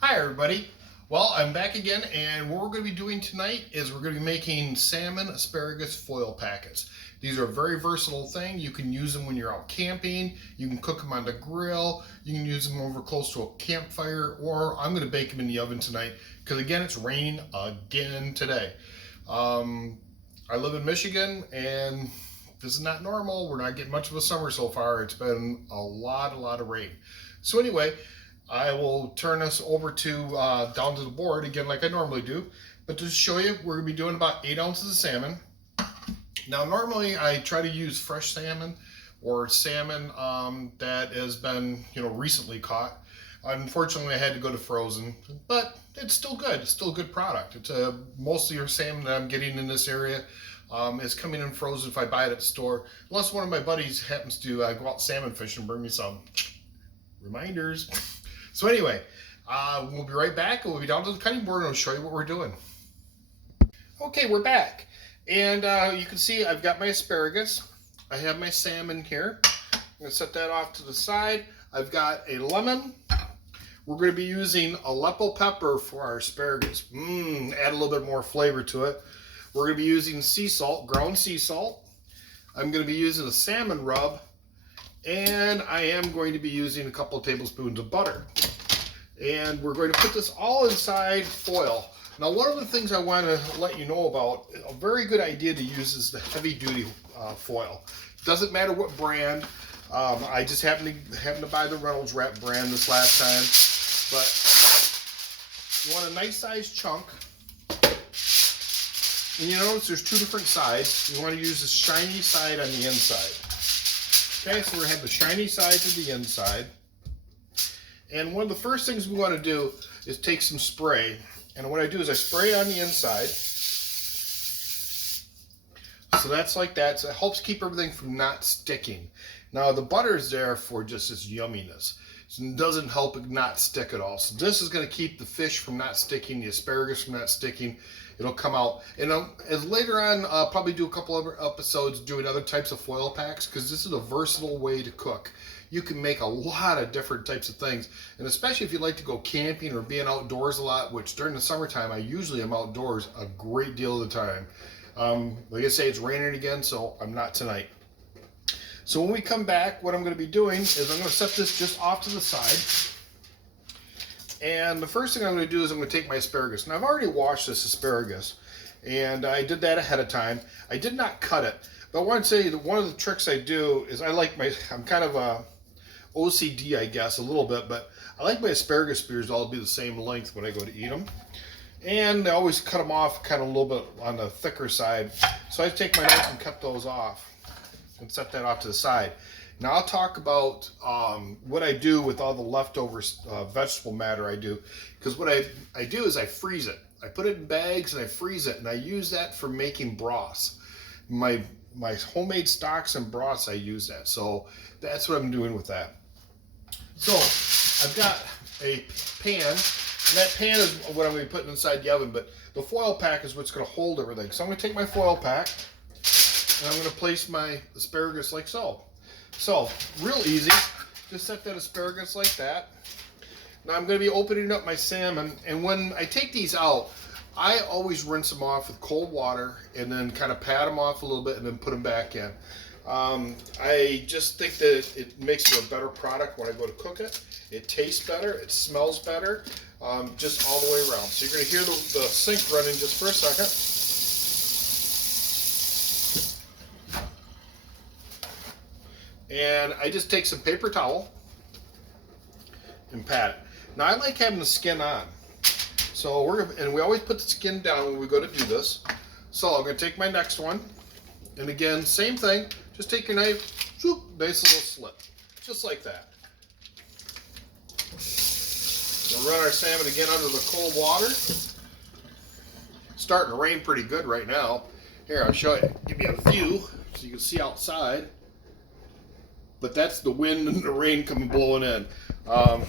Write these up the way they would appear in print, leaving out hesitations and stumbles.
Hi everybody. Well, I'm back again, and what we're going to be doing tonight is we're going to be making salmon asparagus foil packets. These are a very versatile thing. You can use them when you're out camping, you can cook them on the grill, you can use them over close to a campfire, or I'm going to bake them in the oven tonight because again it's raining again today. I live in Michigan, and this is not normal. We're not getting much of a summer so far. It's been a lot of rain. So anyway, I will turn this over to down to the board again like I normally do. But to show you, we're going to be doing about 8 ounces of salmon. Now normally I try to use fresh salmon or salmon that has been recently caught. Unfortunately I had to go to frozen, but it's still good. It's still a good product. It's most of your salmon that I'm getting in this area is coming in frozen if I buy it at the store. Unless one of my buddies happens to go out salmon fishing and bring me some reminders. So anyway, we'll be right back, and we'll be down to the cutting board and I'll show you what we're doing. Okay, we're back. And you can see I've got my asparagus. I have my salmon here. I'm going to set that off to the side. I've got a lemon. We're going to be using Aleppo pepper for our asparagus. Add a little bit more flavor to it. We're going to be using sea salt, ground sea salt. I'm going to be using a salmon rub. And I am going to be using a couple of tablespoons of butter. And we're going to put this all inside foil. Now, one of the things I want to let you know about, a very good idea to use is the heavy duty foil. Doesn't matter what brand. I just happened to buy the Reynolds Wrap brand this last time. But you want a nice sized chunk. And you notice there's two different sides. You want to use the shiny side on the inside. Okay, so we're going to have the shiny side to the inside. And one of the first things we want to do is take some spray. And what I do is I spray on the inside. So that's like that. So it helps keep everything from not sticking. Now the butter is there for just its yumminess. So it doesn't help it not stick at all. So this is going to keep the fish from not sticking, the asparagus from not sticking. It'll come out. And as later on, I'll probably do a couple other episodes doing other types of foil packs, because this is a versatile way to cook. You can make a lot of different types of things. And especially if you like to go camping or being outdoors a lot, which during the summertime, I usually am outdoors a great deal of the time. Like I say, it's raining again, so I'm not tonight. So when we come back, what I'm going to be doing is I'm going to set this just off to the side. And the first thing I'm going to do is I'm going to take my asparagus. Now I've already washed this asparagus, and I did that ahead of time. I did not cut it, but I want to say that one of the tricks I do is I'm kind of a OCD, I guess, a little bit, but I like my asparagus spears to all be the same length when I go to eat them. And I always cut them off kind of a little bit on the thicker side. So I take my knife and cut those off and set that off to the side. Now I'll talk about what I do with all the leftover vegetable matter I do. Because what I do is I freeze it. I put it in bags and I freeze it, and I use that for making broths. My homemade stocks and broths, I use that. So that's what I'm doing with that. So I've got a pan, and that pan is what I'm going to be putting inside the oven, but the foil pack is what's going to hold everything. So I'm going to take my foil pack, and I'm going to place my asparagus like so. So, real easy. Just set that asparagus like that. Now I'm going to be opening up my salmon, and when I take these out, I always rinse them off with cold water and then kind of pat them off a little bit and then put them back in. I just think that it makes it a better product when I go to cook it. It tastes better, it smells better, just all the way around. So you're going to hear the sink running just for a second. And I just take some paper towel and pat it. Now I like having the skin on. So we always put the skin down when we go to do this. So I'm going to take my next one. And again, same thing. Just take your knife, whoop, nice little slit. Just like that. We'll run our salmon again under the cold water. It's starting to rain pretty good right now. Here, I'll show you. Give you a view so you can see outside. But that's the wind and the rain coming blowing in. I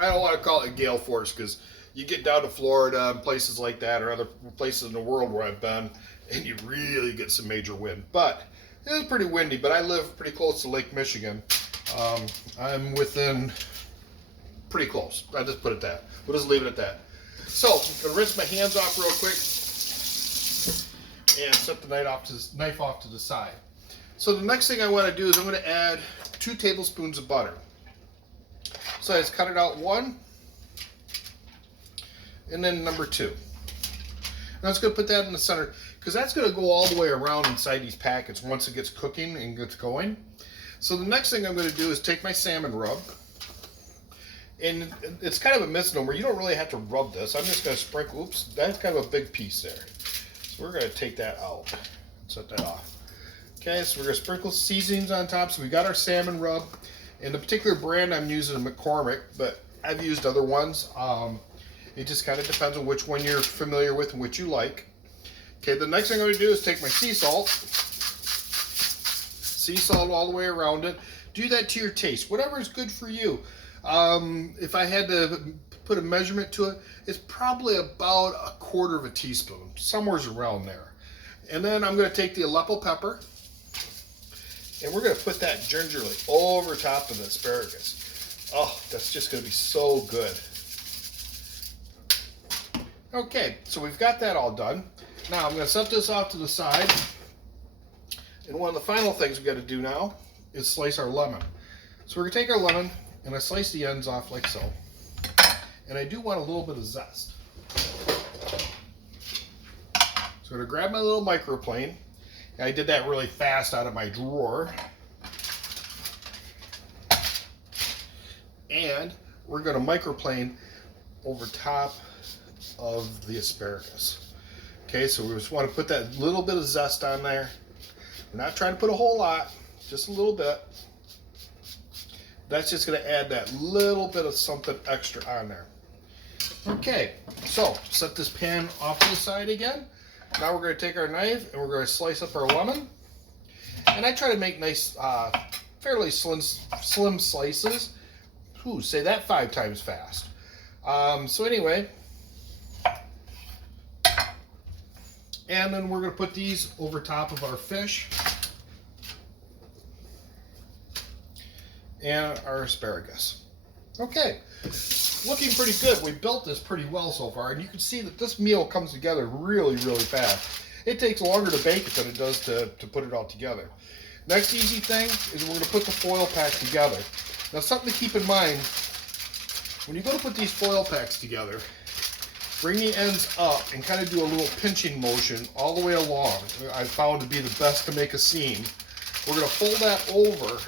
don't want to call it gale force, because you get down to Florida and places like that, or other places in the world where I've been, and you really get some major wind. But it was pretty windy, but I live pretty close to Lake Michigan. I'm within pretty close. I just put it that. We'll just leave it at that. So I'm gonna rinse my hands off real quick and set the knife off to the side. So the next thing I want to do is I'm going to add 2 tablespoons of butter. So I just cut it out 1, and then number 2. And I'm just going to put that in the center because that's going to go all the way around inside these packets once it gets cooking and gets going. So the next thing I'm going to do is take my salmon rub. And it's kind of a misnomer. You don't really have to rub this. I'm just going to sprinkle. Oops, that's kind of a big piece there. So we're going to take that out. Set that off. Okay, so we're going to sprinkle seasonings on top. So we got our salmon rub. And the particular brand I'm using is McCormick, but I've used other ones. It just kind of depends on which one you're familiar with and which you like. Okay, the next thing I'm going to do is take my sea salt. Sea salt all the way around it. Do that to your taste. Whatever is good for you. If I had to put a measurement to it, it's probably about 1/4 teaspoon, somewhere around there. And then I'm going to take the Aleppo pepper, and we're going to put that gingerly over top of the asparagus. Oh, that's just going to be so good. Okay, so we've got that all done. Now I'm going to set this off to the side. And one of the final things we've got to do now is slice our lemon. So we're going to take our lemon, and I slice the ends off like so. And I do want a little bit of zest. So I'm going to grab my little microplane. I did that really fast out of my drawer. And we're going to microplane over top of the asparagus. Okay, so we just want to put that little bit of zest on there. We're not trying to put a whole lot, just a little bit. That's just going to add that little bit of something extra on there. Okay, so set this pan off to the side again. Now we're going to take our knife and we're going to slice up our lemon. And I try to make nice, fairly slim slices. Ooh, say that 5 times fast. So anyway, and then we're going to put these over top of our fish and our asparagus. Okay, looking pretty good. We built this pretty well so far, and you can see that this meal comes together really, really fast. It takes longer to bake it than it does to put it all together. Next easy thing is we're going to put the foil pack together. Now something to keep in mind, when you go to put these foil packs together, bring the ends up and kind of do a little pinching motion all the way along. I found to be the best to make a seam. We're going to fold that over,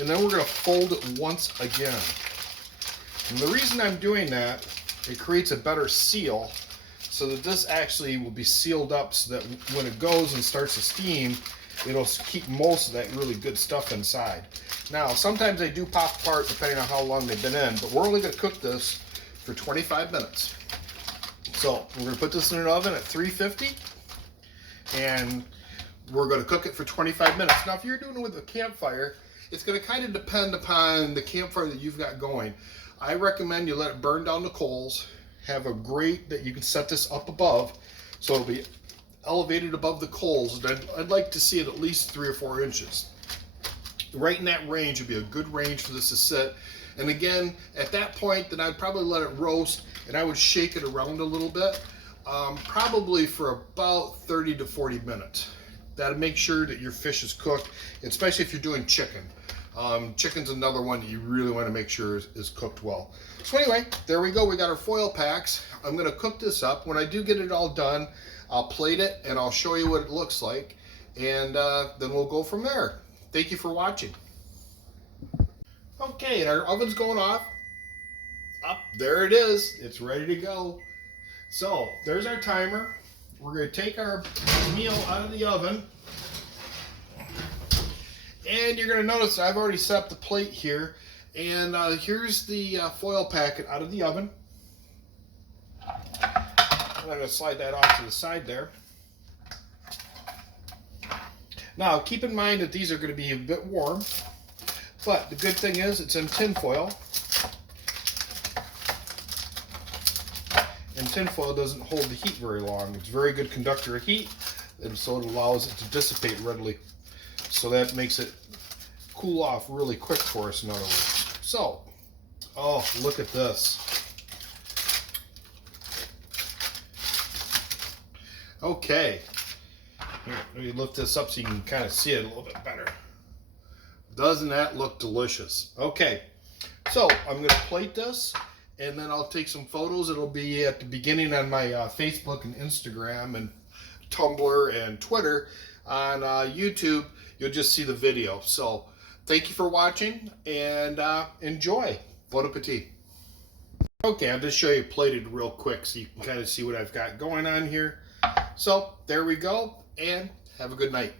and then we're going to fold it once again. And the reason I'm doing that, it creates a better seal so that this actually will be sealed up so that when it goes and starts to steam, it'll keep most of that really good stuff inside. Now, sometimes they do pop apart depending on how long they've been in, but we're only going to cook this for 25 minutes. So we're going to put this in an oven at 350, and we're going to cook it for 25 minutes. Now, if you're doing it with a campfire, it's going to kind of depend upon the campfire that you've got going. I recommend you let it burn down the coals, have a grate that you can set this up above, so it'll be elevated above the coals, and I'd like to see it at least 3 or 4 inches. Right in that range would be a good range for this to sit. And again, at that point, then I'd probably let it roast, and I would shake it around a little bit, probably for about 30 to 40 minutes. That'll make sure that your fish is cooked, especially if you're doing chicken. Chicken's another one that you really want to make sure is cooked well. So anyway, there we go. We got our foil packs. I'm going to cook this up. When I do get it all done, I'll plate it and I'll show you what it looks like, and then we'll go from there. Thank you for watching. Okay, and our oven's going off. Up, there it is. It's ready to go. So there's our timer. We're going to take our meal out of the oven. And you're going to notice I've already set up the plate here. And here's the foil packet out of the oven. I'm going to slide that off to the side there. Now, keep in mind that these are going to be a bit warm, but the good thing is it's in tin foil, and tin foil doesn't hold the heat very long. It's a very good conductor of heat, and so it allows it to dissipate readily. So that makes it cool off really quick for us, in other words. So, oh, look at this. Okay. Here, let me lift this up so you can kind of see it a little bit better. Doesn't that look delicious? Okay, so I'm going to plate this, and then I'll take some photos. It'll be at the beginning on my Facebook and Instagram and Tumblr and Twitter. On YouTube, you'll just see the video. So thank you for watching, and enjoy. Bon appetit. Okay, I'll just show you plated real quick so you can kind of see what I've got going on here. So there we go, and have a good night.